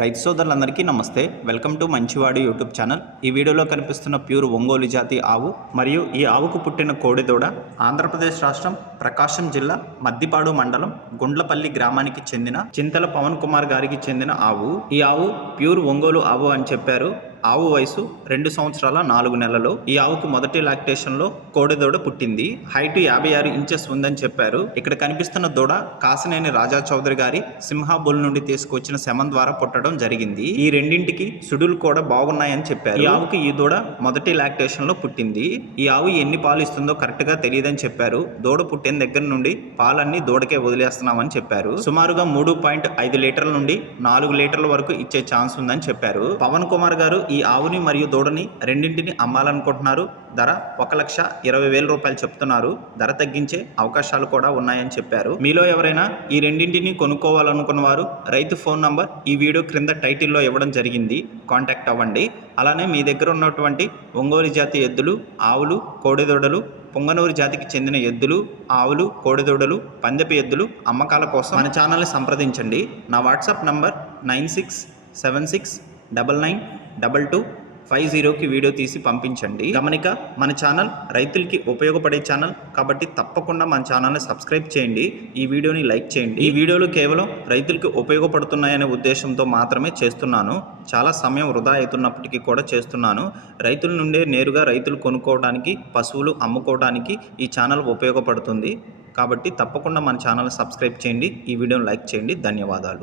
రైతు సోదరులందరికీ నమస్తే. వెల్కమ్ టు మంచివాడు యూట్యూబ్ ఛానల్. ఈ వీడియోలో కనిపిస్తున్న ప్యూర్ ఒంగోలు జాతి ఆవు మరియు ఈ ఆవుకు పుట్టిన కోడెదూడ ఆంధ్రప్రదేశ్ రాష్ట్రం ప్రకాశం జిల్లా మద్దిపాడు మండలం గుండ్లపల్లి గ్రామానికి చెందిన చింతల పవన్ కుమార్ గారికి చెందిన ఆవు. ఈ ఆవు ప్యూర్ ఒంగోలు ఆవు అని చెప్పారు. ఆవు వయసు 2 సంవత్సరాల 4 నెలలు. ఈ ఆవుకు మొదటి లాక్టేషన్ లో కోడెదూడ పుట్టింది. హైట్ 56 ఇంచెస్ ఉందని చెప్పారు. ఇక్కడ కనిపిస్తున్న దూడ కాసినేని రాజా చౌదరి గారి సింహాబుల్ నుండి తీసుకొచ్చిన శమం ద్వారా పుట్టడం జరిగింది. ఈ రెండింటికి సుడులు కూడా బాగున్నాయని చెప్పారు. ఈ ఆవుకి ఈ దూడ మొదటి లాక్టేషన్ లో పుట్టింది. ఈ ఆవు ఎన్ని పాలు ఇస్తుందో కరెక్ట్ గా తెలియదని చెప్పారు. దూడ పుట్టిన దగ్గర నుండి పాలన్నీ దూడకే వదిలేస్తున్నామని చెప్పారు. సుమారుగా 3.5 లీటర్ల నుండి 4 లీటర్ల వరకు ఇచ్చే ఛాన్స్ ఉందని చెప్పారు. పవన్ కుమార్ గారు ఈ ఆవుని మరియు దూడని రెండింటిని అమ్మాలనుకుంటున్నారు. ధర 1,20,000 రూపాయలు చెప్తున్నారు. ధర తగ్గించే అవకాశాలు కూడా ఉన్నాయని చెప్పారు. మీలో ఎవరైనా ఈ రెండింటిని కొనుక్కోవాలనుకున్న వారు రైతు ఫోన్ నంబర్ ఈ వీడియో క్రింద టైటిల్లో ఇవ్వడం జరిగింది. కాంటాక్ట్ అవ్వండి. అలానే మీ దగ్గర ఉన్నటువంటి ఒంగోలు జాతి ఎద్దులు, ఆవులు, కోడెదూడలు, పొంగనూరు జాతికి చెందిన ఎద్దులు, ఆవులు, కోడెదూడలు, పందెపు ఎద్దులు అమ్మకాల కోసం మన ఛానల్ని సంప్రదించండి. నా వాట్సాప్ నంబర్ 9676992250కి వీడియో తీసి పంపించండి. గమనిక, మన ఛానల్ రైతులకి ఉపయోగపడే ఛానల్ కాబట్టి తప్పకుండా మన ఛానల్ని సబ్స్క్రైబ్ చేయండి. ఈ వీడియోని లైక్ చేయండి. ఈ వీడియోలు కేవలం రైతులకి ఉపయోగపడుతున్నాయనే ఉద్దేశంతో మాత్రమే చేస్తున్నాను. చాలా సమయం వృధా అవుతున్నప్పటికీ కూడా చేస్తున్నాను. రైతుల నుండే నేరుగా రైతులు కొనుక్కోవడానికి, పశువులు అమ్ముకోవడానికి ఈ ఛానల్ ఉపయోగపడుతుంది. కాబట్టి తప్పకుండా మన ఛానల్ని సబ్స్క్రైబ్ చేయండి. ఈ వీడియోని లైక్ చేయండి. ధన్యవాదాలు.